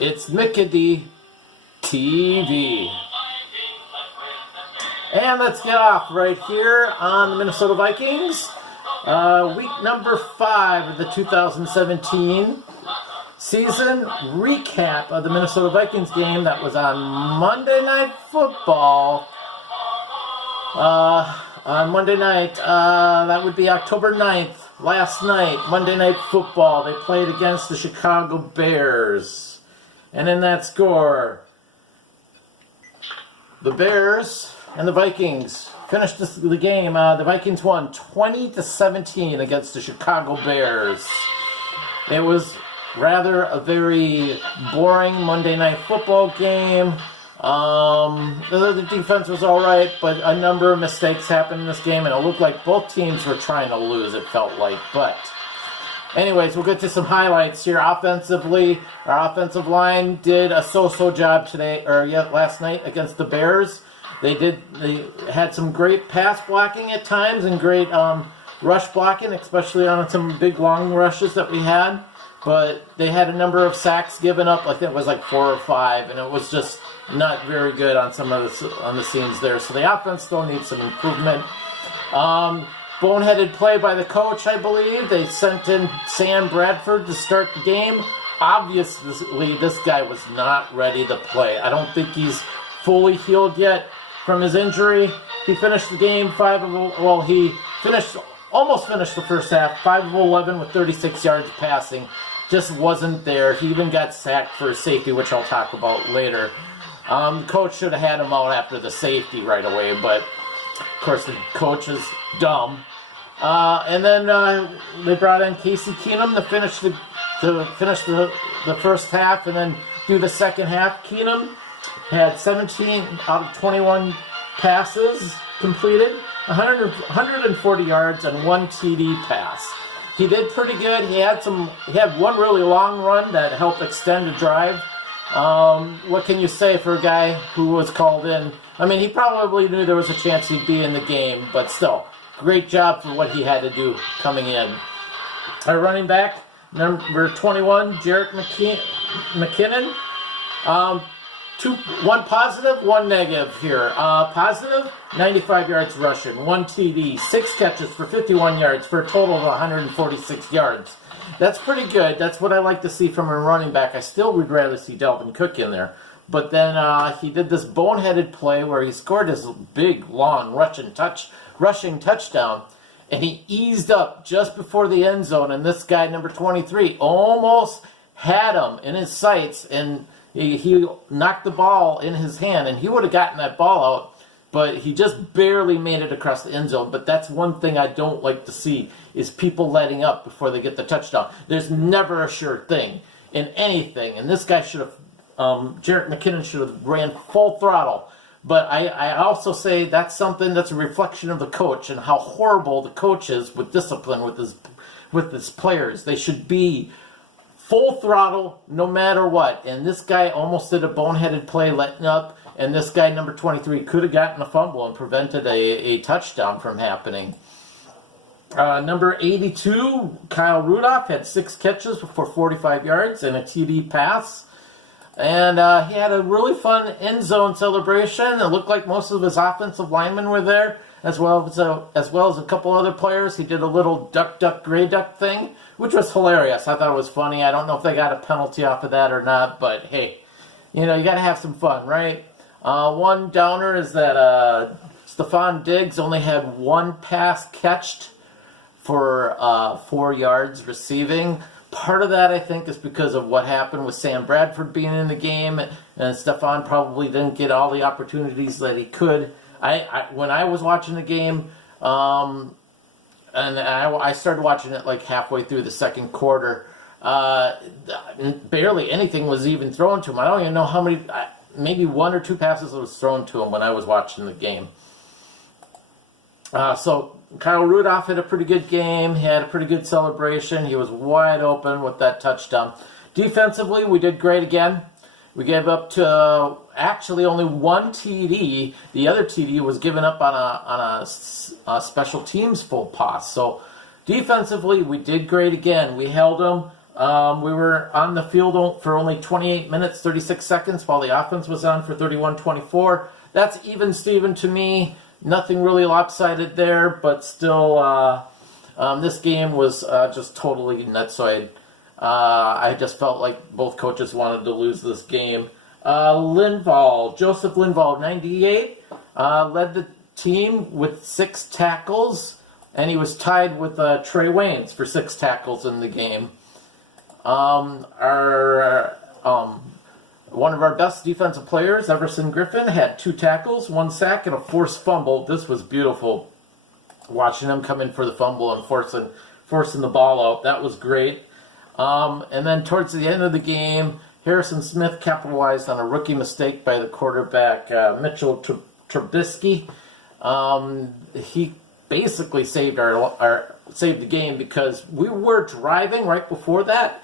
It's Mickey TV. And let's get off right here on the Minnesota Vikings. Week number 5 of the 2017 season recap of the Minnesota Vikings game that was on Monday Night Football. On Monday night, that would be October 9th, last night, Monday Night Football. They played against the Chicago Bears. And in that score, the Bears and the Vikings finished the game. The Vikings won 20-17 against the Chicago Bears. It was rather a very boring Monday Night Football game. The defense was alright, but a number of mistakes happened in this game, and it looked like both teams were trying to lose, it felt like. But anyways, we'll get to some highlights here. Offensively, our offensive line did a so-so job last night against the Bears. They had some great pass blocking at times and great rush blocking, especially on some big long rushes that we had. But they had a number of sacks given up. I think it was like 4 or 5, and it was just not very good on some of the scenes there. So the offense still needs some improvement. Boneheaded play by the coach, I believe. They sent in Sam Bradford to start the game. Obviously, this guy was not ready to play. I don't think he's fully healed yet from his injury. He finished the game almost finished the first half, 5 of 11 with 36 yards passing. Just wasn't there. He even got sacked for a safety, which I'll talk about later. The coach should have had him out after the safety right away, but of course the coach is dumb. And then they brought in Casey Keenum to finish the first half and then do the second half. Keenum had 17 out of 21 passes completed, 140 yards and 1 TD pass. He did pretty good. He had one really long run that helped extend the drive. What can you say for a guy who was called in? I mean, he probably knew there was a chance he'd be in the game, but still, great job for what he had to do coming in. Our running back, number 21, Jarrett McKinnon. One positive, one negative here. Positive, 95 yards rushing, 1 TD, 6 catches for 51 yards for a total of 146 yards. That's pretty good. That's what I like to see from a running back. I still would rather see Dalvin Cook in there. But then he did this boneheaded play where he scored his big, long rushing touchdown. And he eased up just before the end zone. And this guy, number 23, almost had him in his sights. And he knocked the ball in his hand. And he would have gotten that ball out. But he just barely made it across the end zone. But that's one thing I don't like to see, is people letting up before they get the touchdown. There's never a sure thing in anything. And this guy should have, Jarrett McKinnon should have ran full throttle. But I also say that's something that's a reflection of the coach and how horrible the coach is with discipline with his players. They should be full throttle no matter what. And this guy almost did a boneheaded play letting up. And this guy, number 23, could have gotten a fumble and prevented a touchdown from happening. Number 82, Kyle Rudolph, had 6 catches for 45 yards and a TD pass. And he had a really fun end zone celebration. It looked like most of his offensive linemen were there, as well as a couple other players. He did a little duck, duck, gray duck thing, which was hilarious. I thought it was funny. I don't know if they got a penalty off of that or not, but hey, you got to have some fun, right? One downer is that Stephon Diggs only had 1 pass catched for 4 yards receiving. Part of that, I think, is because of what happened with Sam Bradford being in the game, and Stephon probably didn't get all the opportunities that he could. When I was watching the game, and I started watching it like halfway through the second quarter, barely anything was even thrown to him. I don't even know how many... Maybe 1 or 2 passes was thrown to him when I was watching the game. So Kyle Rudolph had a pretty good game. He had a pretty good celebration. He was wide open with that touchdown. Defensively, we did great again. We gave up to actually only 1 TD. The other TD was given up on a special teams full pass. So defensively, we did great again. We held them We were on the field for only 28 minutes, 36 seconds, while the offense was on for 31-24. That's even Steven to me. Nothing really lopsided there, but still, this game was just totally nutsoid. I just felt like both coaches wanted to lose this game. Joseph Linval, 98, led the team with 6 tackles, and he was tied with Trey Waynes for 6 tackles in the game. One of our best defensive players, Everson Griffin, had 2 tackles, 1 sack, and a forced fumble. This was beautiful, watching him come in for the fumble and forcing the ball out. That was great. And then towards the end of the game, Harrison Smith capitalized on a rookie mistake by the quarterback, Mitchell Trubisky. He basically saved saved the game because we were driving right before that,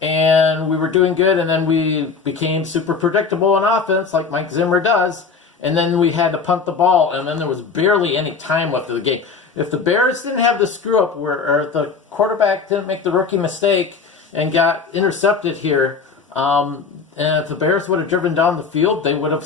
and we were doing good, and then we became super predictable on offense, like Mike Zimmer does, and then we had to punt the ball, and then there was barely any time left of the game. If the Bears didn't have the screw-up, or if the quarterback didn't make the rookie mistake and got intercepted here, and if the Bears would have driven down the field, they would have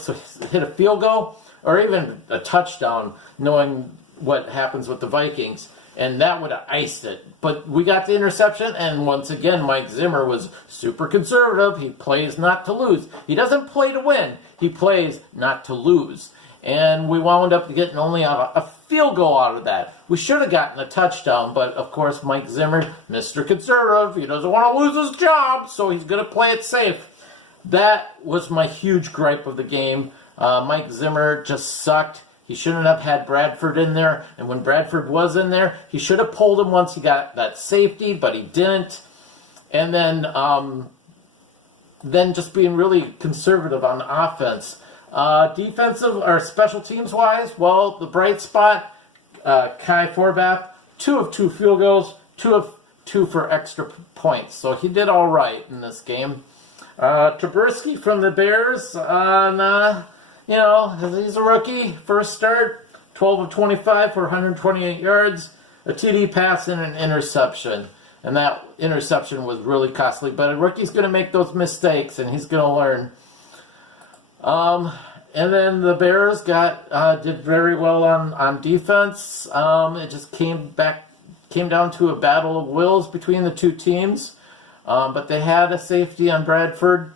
hit a field goal or even a touchdown, knowing what happens with the Vikings, and that would have iced it. But we got the interception, and once again, Mike Zimmer was super conservative. He plays not to lose. He doesn't play to win. He plays not to lose. And we wound up getting only a field goal out of that. We should have gotten a touchdown, but of course, Mike Zimmer, Mr. Conservative, he doesn't want to lose his job, so he's going to play it safe. That was my huge gripe of the game. Mike Zimmer just sucked. He shouldn't have had Bradford in there, and when Bradford was in there, he should have pulled him once he got that safety, but he didn't. And then just being really conservative on offense. Defensive or special teams wise, well, the bright spot, Kai Forbath, 2 of 2 field goals, 2 of 2 for extra points. So he did all right in this game. Trubisky from the Bears, he's a rookie. First start, 12 of 25 for 128 yards, a TD pass and an interception. And that interception was really costly. But a rookie's going to make those mistakes, and he's going to learn. And then the Bears did very well on defense. It just came down to a battle of wills between the two teams. But they had a safety on Bradford.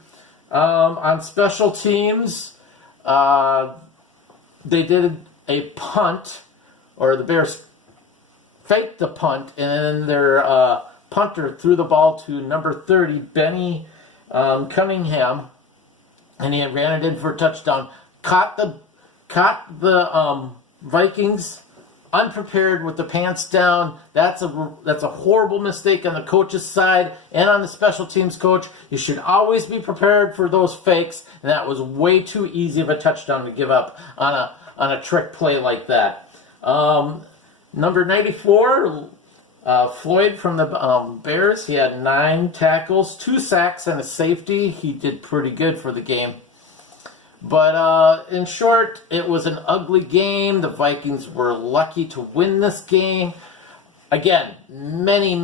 On special teams, they did a punt, or the Bears faked the punt, and then their punter threw the ball to number 30, Benny Cunningham, and he ran it in for a touchdown. Caught the Vikings unprepared with the pants down. That's a horrible mistake on the coach's side and on the special teams coach. You should always be prepared for those fakes, and that was way too easy of a touchdown to give up on a trick play like that. Number 94, Floyd from the Bears. He had 9 tackles, 2 sacks, and a safety. He did pretty good for the game. But in short, it was an ugly game. The Vikings were lucky to win this game. Again, many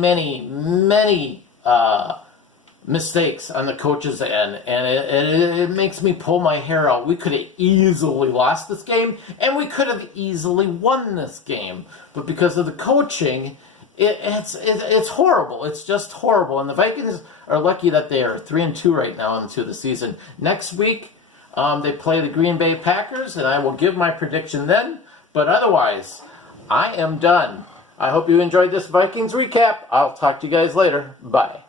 mistakes on the coach's end, and it makes me pull my hair out. We could have easily lost this game, and we could have easily won this game. But because of the coaching, it's horrible. It's just horrible. And the Vikings are lucky that they are 3-2 right now into the season. Next week, they play the Green Bay Packers, and I will give my prediction then. But otherwise, I am done. I hope you enjoyed this Vikings recap. I'll talk to you guys later. Bye.